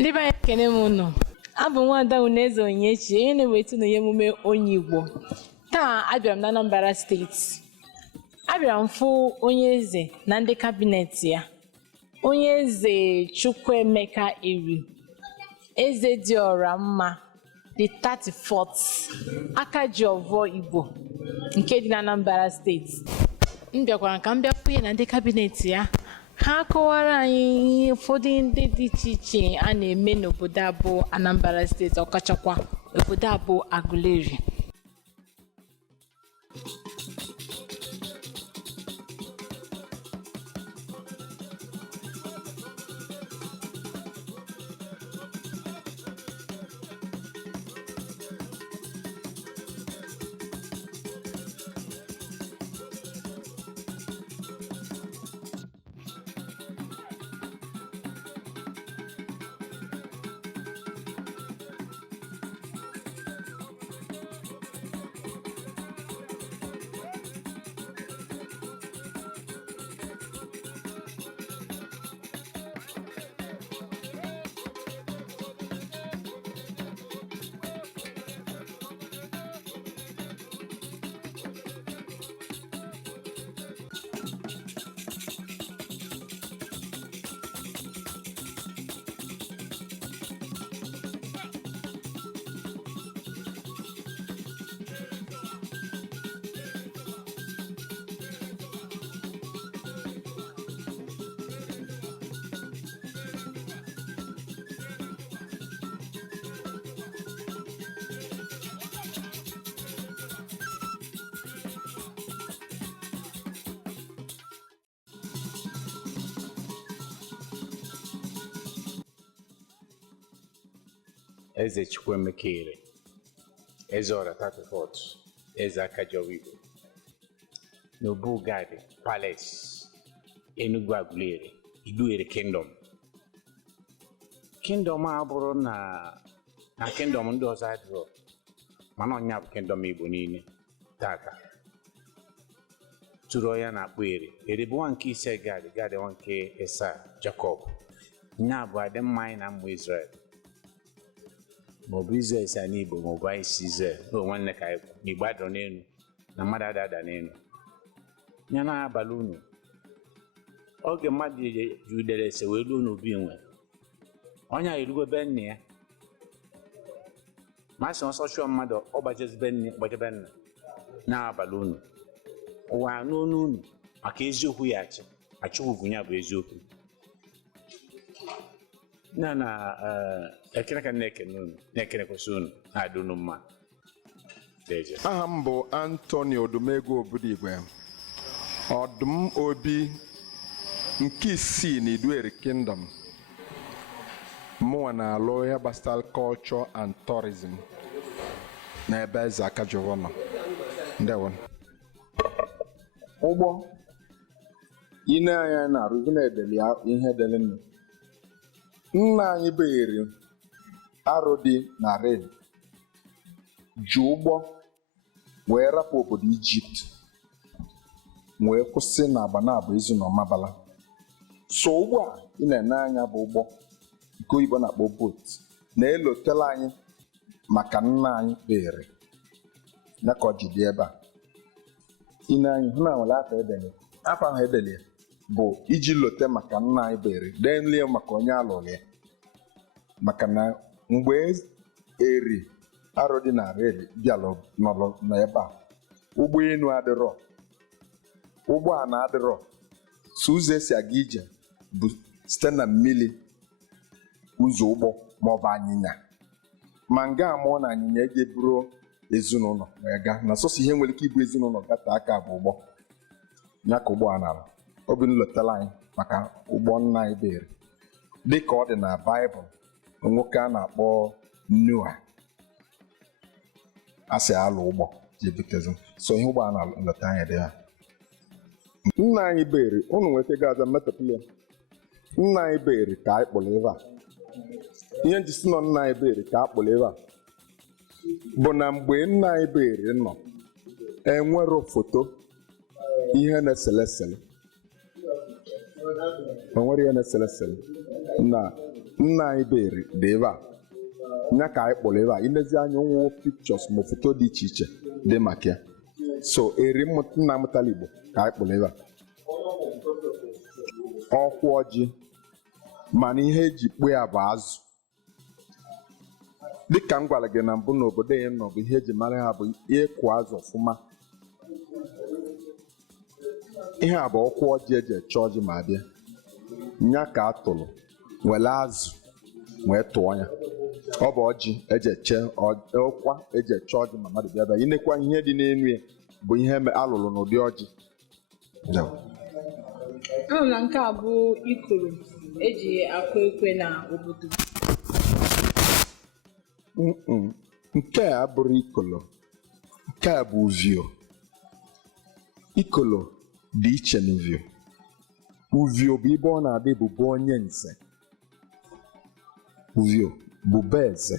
Ndị be anyị ekene m unu. Abụ nwada Uneze Onyechi, onye na-eweta unu emume Onyi-Igbo. Taa abịara m na Anambra steeti. Abịara m fụ onye eze na ndị kabinet ya. Onye eze Chukwuemeka Eri, eze dị ọra mma, the 34th Akajiọvọ Igbo nke dị na Anambra steeti. M bịakwara ka m bịa kwụnye na ndị kabinet ya. Ha kọwara anyị ụfọdụ ndị dị iche iche a na-eme n'obodo abụọ Anambra steeti, ọkachakwa obodo abụọ Aguleri. Eze Chukwuemeka Eri, eze ọra 34th, eze Akajiọvọ Igbo, n'Obu Gadi Palace, Enugu Aguleri, Iduere Kingdom. Kingdom a bụrụ na kingdom ndị ọzọ adịrọ, mana ọnya bụ kingdom Igbo niile tata. Tụrụ ya na-akpọ Eri bụ nwa nke ise Gadi nwa nke Esa Jacob. Nya bụ adị mma anyị na mmụ Israel. Maọbụ Israel si anyị Igbo maọbụ anyị si Israel nwanne ka anyị n'Igbo adọ n'elu na mmadụ ada n'elu. Ya na abalị unu oge mmadụ judere ese wee luo n'obi nwe onye erugo be nne ya masị ọsọ chụọ mmadụ ọgbajezebe nne gbajebe nna na abalị unu ụwa n'onu unu maka eziokwu ya achụkwugwu ya bụ eziokwu. Na ekene ka na-ekene unu na-ekene kwesị unu na-adị unu mma. Aha m bụ Anthony Odumegwu Obudigwe, ọdụm obi nke isii na Iduere Kingdom. Mụnwa na-alụ ya gbasara culture and tourism na ebe eze Akajiọvọ nọ. Ndewo. Ụgbọ ine anya na-arụzi na-edeli ihe delenu. Nna anyị bụ Eri arụ dị na Ren ji ụgbọ wee rapụ obodo Ijipt wee kwụsị na Agbanabụ izu na Ọmabala. So ụgbọ a ị na-ene anya bụ ụgbọ nke oyibo na-akpọ boat na-elotela anyị maka nna anyị bụ Eri ya ka ọ ji dị ebe a. Ị na-anya hụ na nwere afọ ahụ edeli bụ iji lote maka nna anyị bụ Eri denlie maka onye alụrụ ya, maka na mgbe Eri arụ dị na Ren bịalụ nọrọ n'ebe a ụgbọelu adịrọ, ụgbọ a na-adịrọ, so ụzọ esi aga ije bụ site na mmiri ụzọ ụgbọ maọbụ anyịnya, ma nga amụọ na anyịnya ga-eburu ezinụlọ wee gaa na sọsọ ihe nwere ike ibu ezinụlọ gata aka bụ ụgbọ ya ka ụgbọ a nara. Obi nlotela anyị maka ụgbọ nna anyị bụ Eri dị ka ọ dị na Baịbụl. Nwoke a na-akpọ Noa asị alụ ụgbọ ji ebutezi, so ihe ụgbọ a na-alọta anyị dị ya. Nna anyị bụ Eri unu nweta gaza metọpụla nna anyị bụ Eri ka anyị kpụrụ ebe a. Ihe njisi nọ nna anyị bụ Eri ka a kpụrụ ebe a bụ na mgbe nna anyị bụ Eri nọ enwero foto ihe na-eselesele, o nwere ihe na-eselesele na nna anyị beri dị ebe a nya ka anyị kpọrọ ebe a ilezi anya nwa pictures ma foto dị iche iche dị maka ya so eri nna mụtala Igbo ka anyị kpọrọ ebe a ọkwụ ọjị mana ihe eji kpụ ya bụ azụ dịka m gwara gị na mbụ n'obodo ya nọ bụ ihe eji mara ha bụ ịkụ azụ ọfụma ihe a bụ ọkwụ ọjị eji eche ọjị ma bịa nya ka a tụrụ were azụ wee tụọ ya ọ bụ ọjị eji eche ọkwa eji eche ọjị ma mmadụ bịa bịa inekwa ihe dị n'elu ya bụ ihe alụrụ n'ụdị ọjị na nke a bụ ikoro eji akụ ekwe na obodo nke a bụrụ ikolo nke a bụ uvio ikolo dị iche na uvio bụ ibe ọ na-adị bụbu onye nze uvio bụ be eze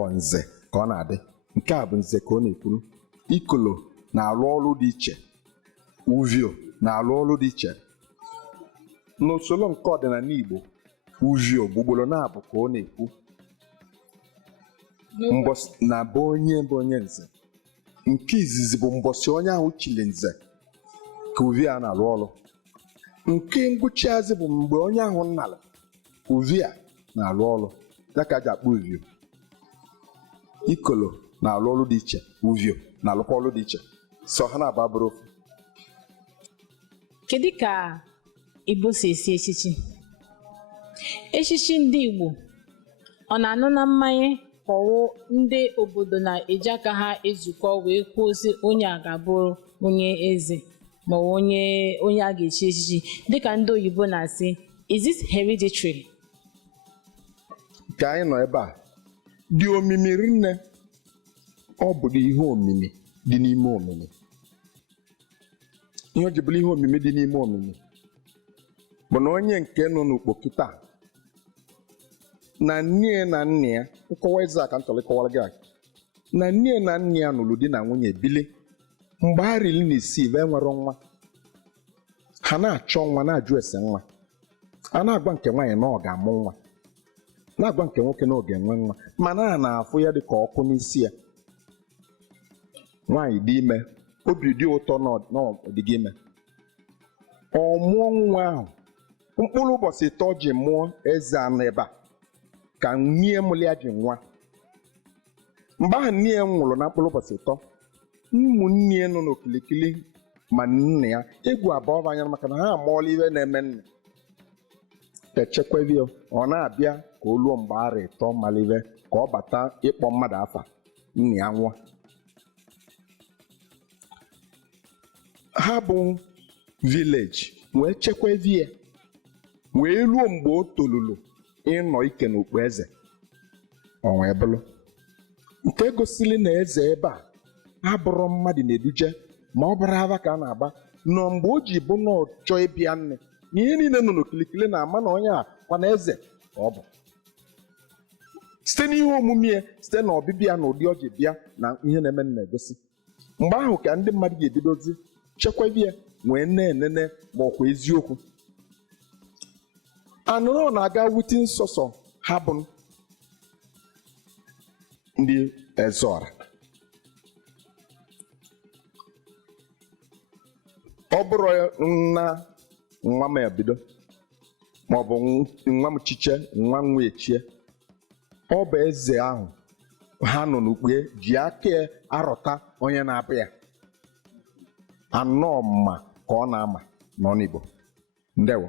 ọ nze ka ọ na-adị nke a bụ nze ka ọ na-ekwuru ikolo na-arụ ọrụ dị iche uvio na-arụ ọrụ dị iche n'usoro nke ọdịnala Igbo uvio bụ ugboro na-abụ ka ọ na-ekwu na bụ onye nze nke izizi bụ mbọsị onye ahụ chili nze ka uvio a na-arụ ọrụ nke ngwụchazi bụ mgbe onye ahụ nnala uvio a na-arụ ọrụ ya ka a ji akpọ uvio ikolo na-arụ ọrụ dị iche uvio na-alụkwa ọrụ dị iche so ha na-aba bụrụ ofu. Kedu ka Igbo si esi echichi ndị Igbo ọ na-anụ na mmanye kọwụ ndị obodo na-eji aka ha ezukọ wee kwuozi onye a ga-abụrụ onye eze ma onye a ga-echi echichi dịka ndị oyibo na-asị is this hereditary? Ka anyị nọ ebe a dị omimi rinne ọ bụ ihe omimi dị n'ime omimi ihe o ji bụrụ ihe omimi dị n'ime omimi bụ na onye nke nọ n'ukpo kịta na nne na nna ya nkọwa eze a ka m chọrọ ịkọwara gị na nne na nna ya nụrụ di na nwunye bili mgbe ha riri na isii ebe nwere nwa ha na-achọ nwa na-ajụ ese nwa a na-agwa nke nwaanyị na ọ ga-amụ nwa na-agwa nke nwoke na ọ ga-enwe nwa mana a na-afụ ya dị ka ọkụ n'isi ya nwaanyị dị ime obi dị ụtọ n'ọdịgị ime ọ mụọ nwa ahụ mkpụrụ ụbọchị 3 ji mụọ eze anọ ebe a ka nne mụrụ ya ji nwa mgbe ahụ nne ya nwụrụ na mkpụrụ ụbọchị 3 ụmụnne ya nọ n'okilikili ma nna ya egwu abụọ anya maka na ha amụọla ihe na-eme nne echekwevi ọ na-abịa ka o luo mgbe ara 3 malive ka ọ bata ịkpọ mmadụ afa nna ya nwụọ ha bụ vileji wee chekwevi ya wee ruo mgbe o tolulu ịnọ ike n'okpu eze ọ wee bụrụ nke gosili na eze ebe a abụrụ mmadụ na-eduje ma ọ bụrụ ava ka a na-agba nọ mgbe o ji bụ na ọ chọọ ịbịa nne na ihe niile nọ n'okilikili na-ama na onye a kwana eze ka ọ bụ site n'ihe omume ya site na ọbịbịa na ụdị ọ ji bịa na ihe na-eme na-egosi mgbe ahụ ka ndị mmadụ ga-ebidozi chekwabi ya wee na-enene ma ọkwa eziokwu anụrụ na-aga wute nsọsọ ha bụ ndị Ezeọra ọ bụrụ na nwa m ebido maọbụ nwa m chiche nwa m echie ọ bụ eze ahụ ha nọ n'ukpue ji aka arụta onye na-abịa ya anọ ma ka ọ na-ama n'ọnụ Igbo. Ndewo.